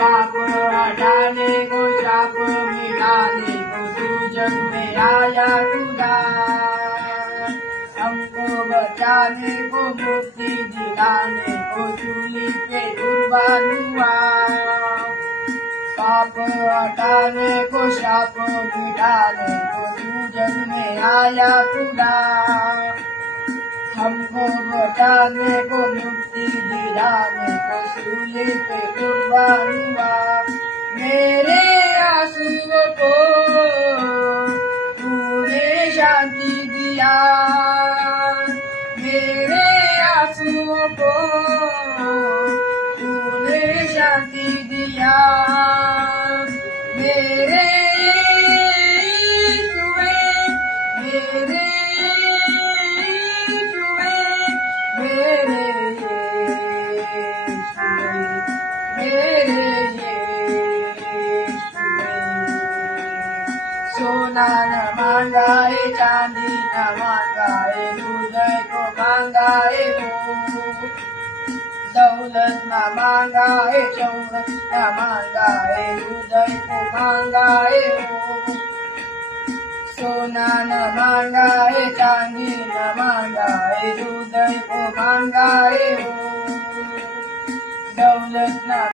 पाप हटाने को शाप मिटाने को तू जग में आया खुदा। हमको बचाने को मुक्ति दिलाने को चूली पे कुर्बान हुआ। पाप हटाने को शाप मिटाने को तू जग में आया खुदा। हमको बचाने को मुक्ति दिलाने को सूली पे कुर्बान हुआ। मेरे आंसुओं को तूने शांति दिया। मेरे आंसुओं को तूने शांति दिया। मेरे यीशुए, मेरे यीशुए, मेरे यीशुए। सोना न मांगाए, चांदी न मांगाए, हृदय को मांगाए हो। दौलत न मांगाए, शोहरत न मांगाए, हृदय को मांगाए हो। सोना न मांगाए, चांदी न मांगाए, हृदय को मांगाए हो। दौलत न